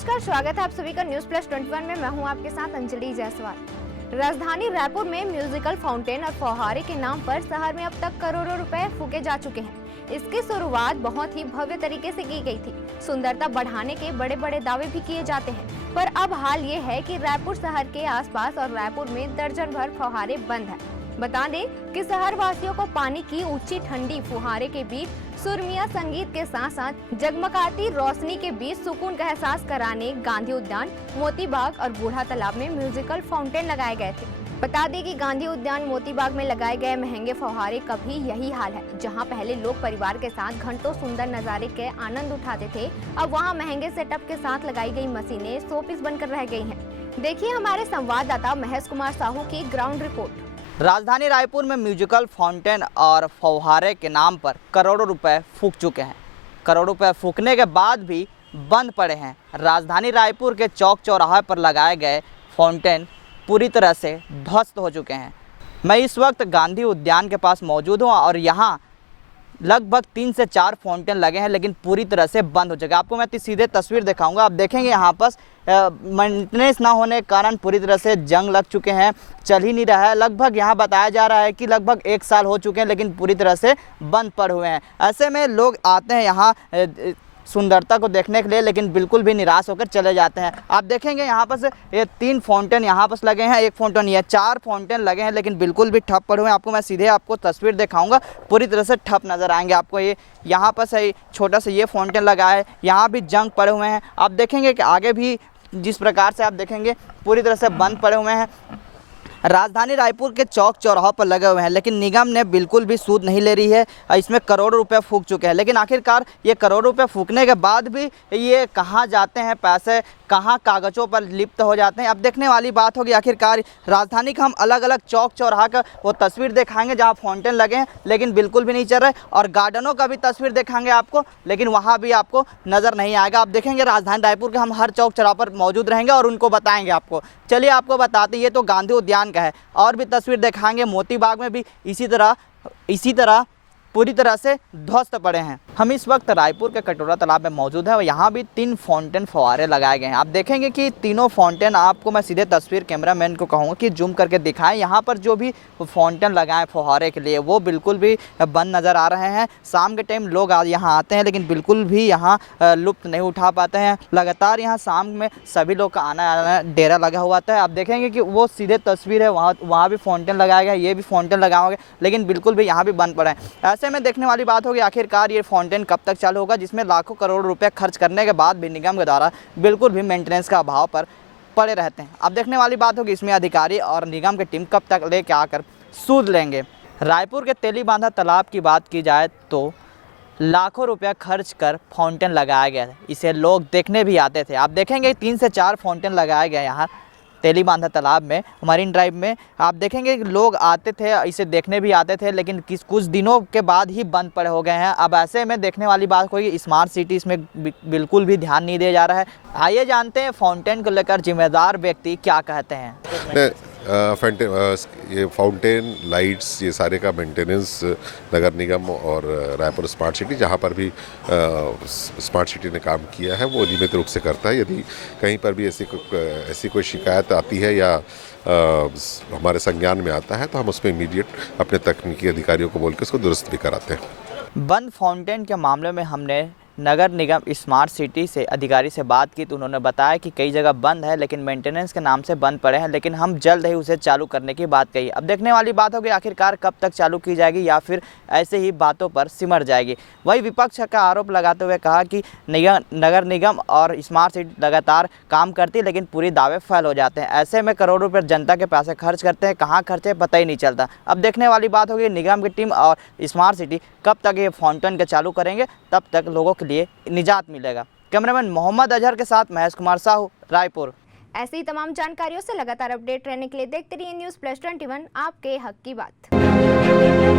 नमस्कार, स्वागत है आप सभी का न्यूज प्लस 21 में। मैं हूं आपके साथ अंजलि जायसवाल। राजधानी रायपुर में म्यूजिकल फाउंटेन और फौहारे के नाम पर शहर में अब तक करोड़ों रुपए फूके जा चुके हैं। इसकी शुरुआत बहुत ही भव्य तरीके से की गई थी। सुंदरता बढ़ाने के बड़े बड़े दावे भी किए जाते हैं, पर अब हाल ये है कि रायपुर शहर के आसपास और रायपुर में दर्जन भर फौहारे बंद है। बता दें कि शहर वासियों को पानी की ऊंची ठंडी फुहारे के बीच सुरमिया संगीत के साथ साथ जगमगाती रोशनी के बीच सुकून का एहसास कराने गांधी उद्यान, मोती बाग और बूढ़ा तालाब में म्यूजिकल फाउंटेन लगाए गए थे। बता दें कि गांधी उद्यान, मोती बाग में लगाए गए महंगे फौहारे का भी यही हाल है। जहां पहले लोग परिवार के साथ घंटों सुंदर नजारे के आनंद उठाते थे, अब वहां महंगे सेटअप के साथ लगाई गई मशीनें शोपीस बनकर रह गई हैं। देखिए हमारे संवाददाता महेश कुमार साहू की ग्राउंड रिपोर्ट। राजधानी रायपुर में म्यूजिकल फाउंटेन और फौहारे के नाम पर करोड़ों रुपए फूक चुके हैं। करोड़ों रुपए फूकने के बाद भी बंद पड़े हैं। राजधानी रायपुर के चौक चौराहे पर लगाए गए फाउंटेन पूरी तरह से ध्वस्त हो चुके हैं। मैं इस वक्त गांधी उद्यान के पास मौजूद हूँ और यहाँ लगभग 3 से 4 फाउंटेन लगे हैं, लेकिन पूरी तरह से बंद हो चुके हैं। आपको मैं सीधे तस्वीर दिखाऊंगा। आप देखेंगे यहाँ पर मेंटेनेंस ना होने के कारण पूरी तरह से जंग लग चुके हैं, चल ही नहीं रहा है। लगभग यहाँ बताया जा रहा है कि लगभग 1 साल हो चुके हैं, लेकिन पूरी तरह से बंद पड़े हुए हैं। ऐसे में लोग आते हैं यहाँ सुंदरता को देखने के लिए, लेकिन बिल्कुल भी निराश होकर चले जाते हैं। आप देखेंगे यहाँ पर से ये 3 फाउंटेन यहाँ पर लगे हैं, 1 फाउंटेन, ये 4 फाउंटेन लगे हैं, लेकिन बिल्कुल भी ठप पड़े हुए हैं। आपको मैं सीधे आपको तस्वीर दिखाऊंगा, पूरी तरह से ठप नज़र आएंगे आपको। ये यहाँ पर से छोटा सा ये फाउंटेन लगा है, यहाँ भी जंग पड़े हुए हैं। आप देखेंगे कि आगे भी जिस प्रकार से आप देखेंगे पूरी तरह से बंद पड़े हुए हैं। राजधानी रायपुर के चौक चौराहों पर लगे हुए हैं, लेकिन निगम ने बिल्कुल भी सूद नहीं ले रही है। इसमें करोड़ों रुपए फूक चुके हैं, लेकिन आखिरकार ये करोड़ों रुपए फूकने के बाद भी ये कहाँ जाते हैं पैसे, कहाँ कागज़ों पर लिप्त हो जाते हैं। अब देखने वाली बात होगी। आखिरकार राजधानी का हम अलग अलग चौक चौराहा का वो तस्वीर दिखाएंगे जहाँ फाउंटेन लगे हैं, लेकिन बिल्कुल भी नहीं चल रहे, और गार्डनों का भी तस्वीर दिखाएंगे आपको, लेकिन वहाँ भी आपको नज़र नहीं आएगा। आप देखेंगे राजधानी रायपुर के हम हर चौक चौराहे पर मौजूद रहेंगे और उनको बताएंगे आपको। चलिए आपको बताते हैं, ये तो गांधी उद्यान का है, और भी तस्वीर दिखाएंगे। मोती बाग में भी इसी तरह पूरी तरह से ध्वस्त पड़े हैं। हम इस वक्त रायपुर के कटोरा तालाब में मौजूद हैं और यहाँ भी 3 फाउंटेन फव्वारे लगाए गए हैं। आप देखेंगे कि तीनों फाउंटेन, आपको मैं सीधे तस्वीर कैमरामैन को कहूँगा कि जूम करके दिखाएं। यहाँ पर जो भी फाउंटेन लगाए फव्वारे के लिए वो बिल्कुल भी बंद नज़र आ रहे हैं। शाम के टाइम लोग यहाँ आते हैं, लेकिन बिल्कुल भी यहाँ लुत्फ़ नहीं उठा पाते हैं। लगातार यहाँ शाम में सभी लोग का आना डेरा लगा हुआ था। आप देखेंगे कि वो सीधे तस्वीर है, वहाँ भी फाउंटेन लगाया गया, ये भी फाउंटेन लगा हुआ, लेकिन बिल्कुल भी यहाँ भी बंद पड़े हैं। ऐसे में देखने वाली बात होगी आखिरकार ये फाउंटेन कब तक चालू होगा, जिसमें लाखों करोड़ रुपए खर्च करने के बाद भी निगम के द्वारा बिल्कुल भी मेंटेनेंस का अभाव पर पड़े रहते हैं। अब देखने वाली बात होगी इसमें अधिकारी और निगम की टीम कब तक लेके आकर सूद लेंगे। रायपुर के तेलीबांधा तालाब की बात की जाए तो लाखों रुपया खर्च कर फाउंटेन लगाया गया है। इसे लोग देखने भी आते थे। आप देखेंगे 3 से 4 फाउंटेन लगाए गए यहाँ तेलीबांधा तालाब में, मरीन ड्राइव में। आप देखेंगे कि लोग आते थे, इसे देखने भी आते थे, लेकिन कुछ दिनों के बाद ही बंद पड़े हो गए हैं। अब ऐसे में देखने वाली बात कोई स्मार्ट सिटी, इसमें बिल्कुल भी ध्यान नहीं दिया जा रहा है। आइए जानते हैं फाउंटेन को लेकर जिम्मेदार व्यक्ति क्या कहते हैं। ये फाउंटेन, लाइट्स, ये सारे का मेंटेनेंस नगर निगम और रायपुर स्मार्ट सिटी, जहाँ पर भी स्मार्ट सिटी ने काम किया है, वो नियमित रूप से करता है। यदि कहीं पर भी ऐसी कोई शिकायत आती है या हमारे संज्ञान में आता है, तो हम उसमें इमीडिएट अपने तकनीकी अधिकारियों को बोल के उसको दुरुस्त भी कराते हैं। बंद फाउंटेन के मामले में हमने नगर निगम स्मार्ट सिटी से अधिकारी से बात की, तो उन्होंने बताया कि कई जगह बंद है, लेकिन मेंटेनेंस के नाम से बंद पड़े हैं, लेकिन हम जल्द ही उसे चालू करने की बात कही। अब देखने वाली बात होगी आखिरकार कब तक चालू की जाएगी या फिर ऐसे ही बातों पर सिमट जाएगी। वही विपक्ष का आरोप लगाते हुए कहा कि नगर निगम और स्मार्ट सिटी लगातार काम करती, लेकिन पूरी दावे फेल हो जाते हैं। ऐसे में करोड़ों रुपये जनता के पैसे खर्च करते हैं, कहाँ खर्चे पता ही नहीं चलता। अब देखने वाली बात होगी निगम की टीम और स्मार्ट सिटी कब तक ये फाउंटेन के चालू करेंगे, तब तक लोगों के लिए निजात मिलेगा। कैमरामैन मोहम्मद अजहर के साथ महेश कुमार साहू, रायपुर। ऐसी ही तमाम जानकारियों से लगातार अपडेट रहने के लिए देखते रहिए न्यूज प्लस 21, आपके हक की बात।